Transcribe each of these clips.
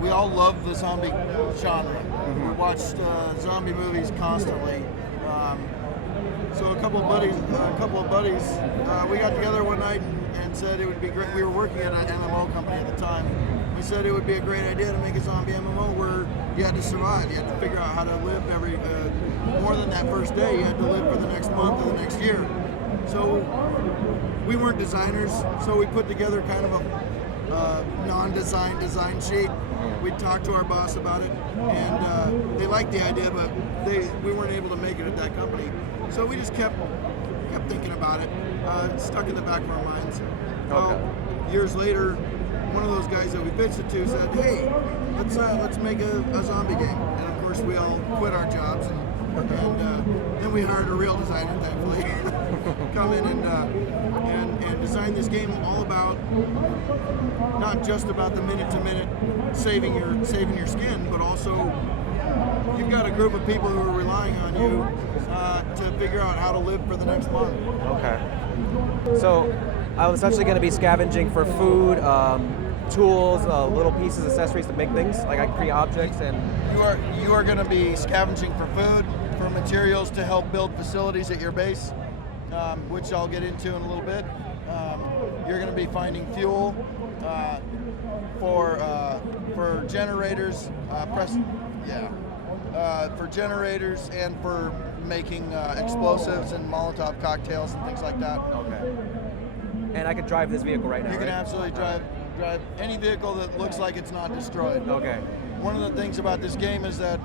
we all love the zombie genre. We watched zombie movies constantly. So a couple of buddies, we got together one night and said it would be great. We were working at an MMO company at the time. We said it would be a great idea to make a zombie MMO where you had to survive. You had to figure out how to live every more than that first day. You had to live for the next month or the next year. So we weren't designers, so we put together kind of a non-design sheet. We talked to our boss about it, and they liked the idea, but we weren't able to make it at that company. So we just kept thinking about it. It stuck in the back of our minds. Well, years later, one of those guys that we pitched it to said, "Hey, let's make a zombie game." And of course, we all quit our jobs, and then we hired a real designer, thankfully, come in and design this game all about not just about the minute-to-minute saving your skin, but also you've got a group of people who are relying on you to figure out how to live for the next month. Okay. So I was essentially going to be scavenging for food, tools, little pieces, accessories to make things. Like I can create objects and... You are going to be scavenging for food, for materials to help build facilities at your base, which I'll get into in a little bit. You're going to be finding fuel for generators, for generators and for making explosives and Molotov cocktails and things like that. Okay. And I could drive this vehicle right now. You can right? absolutely drive any vehicle that looks like it's not destroyed. Okay. One of the things about this game is that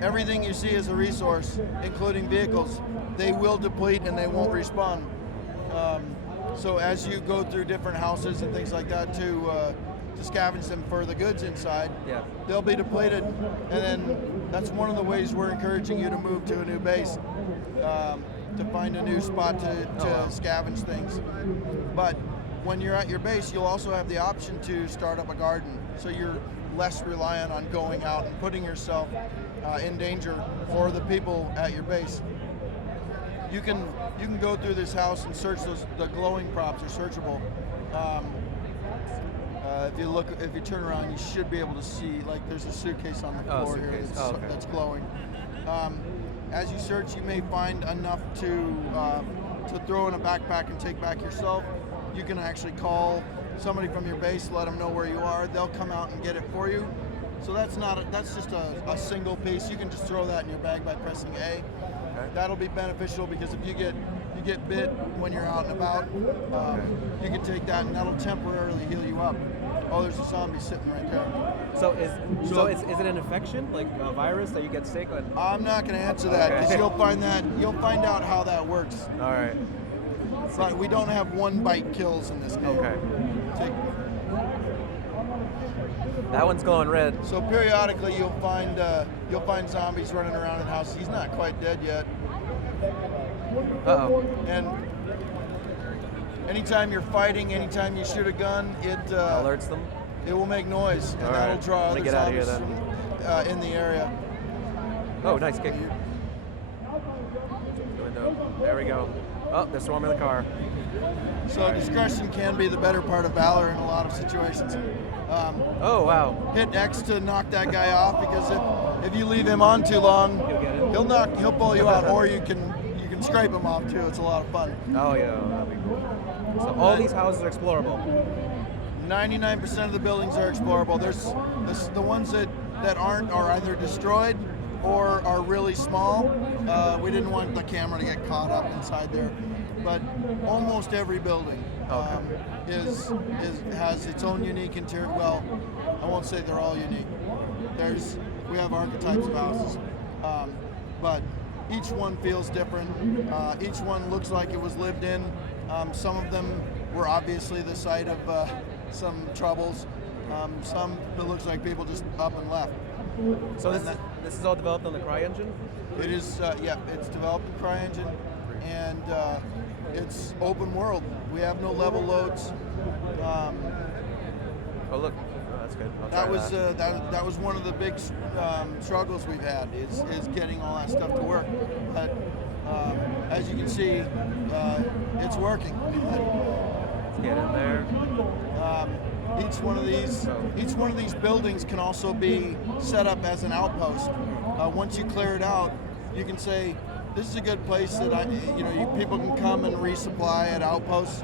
everything you see is a resource, including vehicles. They will deplete and they won't respawn. So as you go through different houses and things like that to scavenge them for the goods inside, they'll be depleted. And then that's one of the ways we're encouraging you to move to a new base, to find a new spot to scavenge things. But when you're at your base, you'll also have the option to start up a garden. So you're less reliant on going out and putting yourself in danger for the people at your base. You can go through this house and search the glowing props are searchable. If you turn around, you should be able to see, like, there's a suitcase on the floor here that's glowing. As you search, you may find enough to throw in a backpack and take back yourself. You can actually call somebody from your base, let them know where you are. They'll come out and get it for you. So that's just a single piece. You can just throw that in your bag by pressing A. Okay. That'll be beneficial because if you get bit when you're out and about, you can take that and that'll temporarily heal you up. Oh, there's a zombie sitting right there. So is it an infection, like a virus that you get sick on? I'm not going to answer that because you'll find out how that works. All right. But we don't have one bite kills in this game. Okay. That one's glowing red. So periodically you'll find zombies running around in the house. He's not quite dead yet. Uh-oh. And anytime you're fighting, anytime you shoot a gun, it alerts them. It will make noise, and that'll draw other zombies in the area. Oh, nice kick. There we go. Oh, they're swarming the car. So discretion can be the better part of valor in a lot of situations. Oh, wow. Hit X to knock that guy off, because if you leave him on too long, he'll pull you out, or you can scrape him off too. It's a lot of fun. Oh yeah, that'd be cool. So all these houses are explorable. 99% of the buildings are explorable. There's the ones that aren't are either destroyed or are really small. We didn't want the camera to get caught up inside there, but almost every building has its own unique interior. Well, I won't say they're all unique. We have archetypes of houses, but each one feels different. Each one looks like it was lived in. Some of them were obviously the site of some troubles. Some it looks like people just up and left. So this is all developed on the CryEngine? It is, it's developed in CryEngine, and it's open world. We have no level loads. Oh look, that's good. That was one of the big struggles we've had is getting all that stuff to work. But as you can see, it's working. Let's get in there. Each one of these buildings can also be set up as an outpost. Once you clear it out, you can say, this is a good place that people can come and resupply at outposts.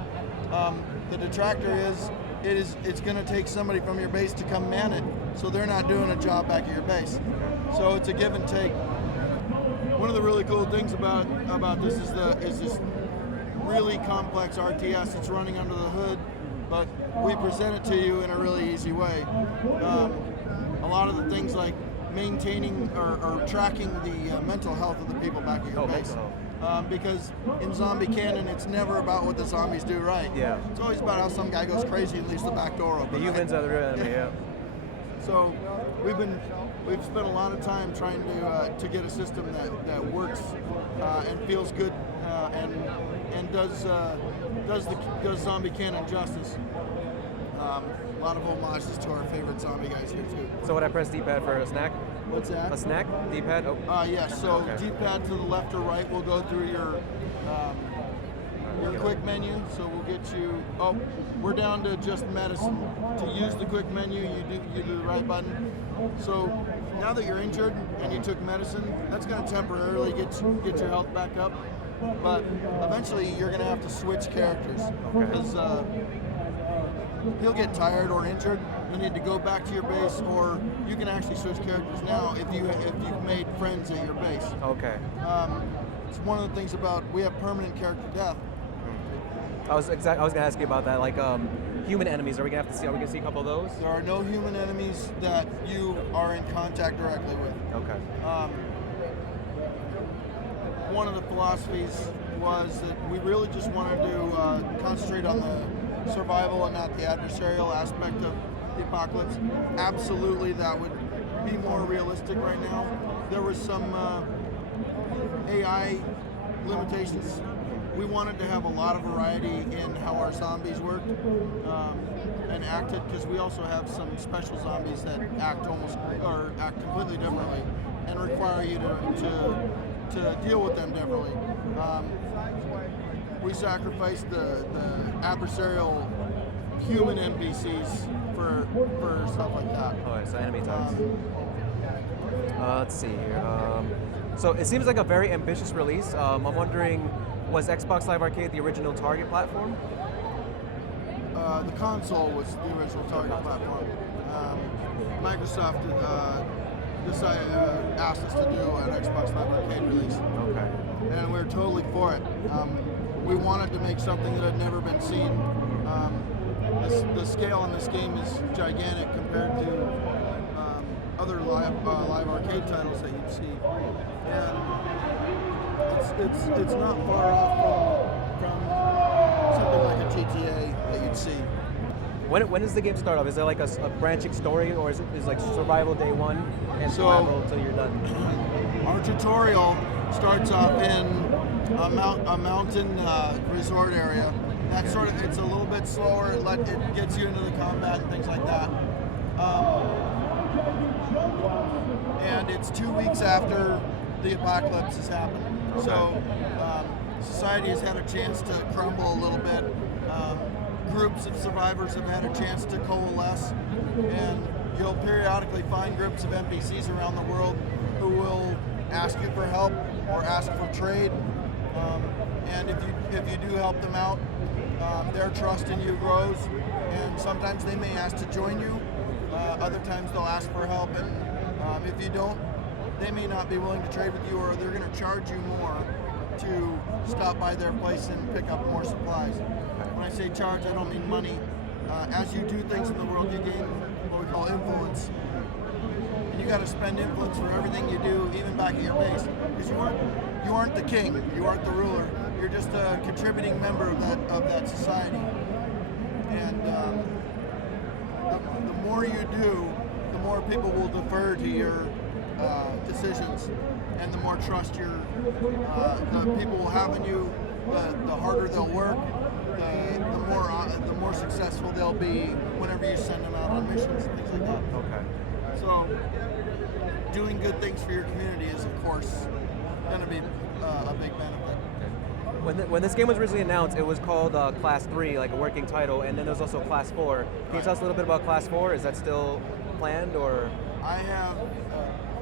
The detractor is it's going to take somebody from your base to come man it, so they're not doing a job back at your base. So it's a give and take. One of the really cool things about this is this really complex RTS that's running under the hood, but we present it to you in a really easy way. A lot of the things like maintaining or tracking the mental health of the people back at your base. Because in zombie canon, it's never about what the zombies do right. Yeah. It's always about how some guy goes crazy and leaves the back door open. The humans are the real enemy, yeah. So we've spent a lot of time trying to get a system that works and feels good and does zombie canon justice. A lot of homages to our favorite zombie guys here too. So would I press D-pad for a snack? What's that? A snack? D-pad? Oh. Yes. So okay. D-pad to the left or right will go through your quick menu. So we'll get you. Oh, we're down to just medicine. To use the quick menu, you do the right button. So now that you're injured and you took medicine, that's going to temporarily get your health back up. But eventually, you're going to have to switch characters because you'll get tired or injured. You need to go back to your base, or you can actually switch characters now if you've made friends at your base. Okay. It's one of the things about we have permanent character death. I was gonna ask you about that. Like human enemies, are we gonna see a couple of those? There are no human enemies that you are in contact directly with. Okay. One of the philosophies was that we really just wanted to concentrate on the survival and not the adversarial aspect of the apocalypse. Absolutely, that would be more realistic right now. There was some AI limitations. We wanted to have a lot of variety in how our zombies worked and acted, because we also have some special zombies that act completely differently and require you to deal with them differently. We sacrificed the adversarial human NPCs for stuff like that. Oh, so enemy types. Let's see here. So it seems like a very ambitious release. I'm wondering, was Xbox Live Arcade the original target platform? The console was the original target platform. Microsoft asked us to do an Xbox Live Arcade release. Okay. And we were totally for it. We wanted to make something that had never been seen. The scale in this game is gigantic compared to other live arcade titles that you'd see, and it's not far off from something like a GTA that you'd see. When does the game start off? Is there like a branching story, or is it like survival day one and survival until you're done? Our tutorial starts off in a mountain resort area. It's a little bit slower. It gets you into the combat and things like that. And it's 2 weeks after the apocalypse has happened. Okay. So society has had a chance to crumble a little bit. Groups of survivors have had a chance to coalesce, and you'll periodically find groups of NPCs around the world who will ask you for help or ask for trade. And if you do help them out, their trust in you grows, and sometimes they may ask to join you. Other times they'll ask for help, and if you don't, they may not be willing to trade with you, or they're going to charge you more to stop by their place and pick up more supplies. When I say charge, I don't mean money. As you do things in the world, you gain what we call influence. And you got to spend influence for everything you do, even back at your base, because you aren't the king, you aren't the ruler. You're just a contributing member of that society. And the more you do, the more people will defer to your decisions, and the more trust the people will have in you. The harder they'll work, the more successful they'll be whenever you send them out on missions and things like that. Okay. So, doing good things for your community is, of course, going to be a big benefit. when this game was originally announced, it was called Class 3, like a working title, and then there was also Class 4. Can you tell us a little bit about Class 4? Is that still planned, or? I have,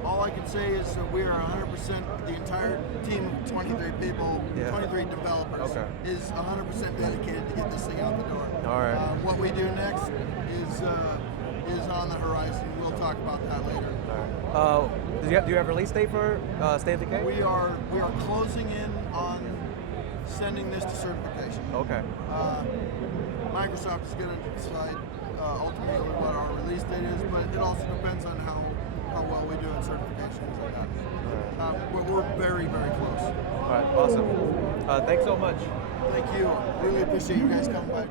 all I can say is that we are 100%, the entire team of 23 people, 23 developers, is 100% dedicated to get this thing out the door. All right. What we do next is on the horizon. We'll talk about that later. All right. Do you have a release date for State of Decay? We are closing in on sending this to certification. Okay. Microsoft is going to decide ultimately what our release date is, but it also depends on how well we do in certification, things like that. But we're very, very close. All right, awesome. Thanks so much. Thank you. Really appreciate you guys coming by.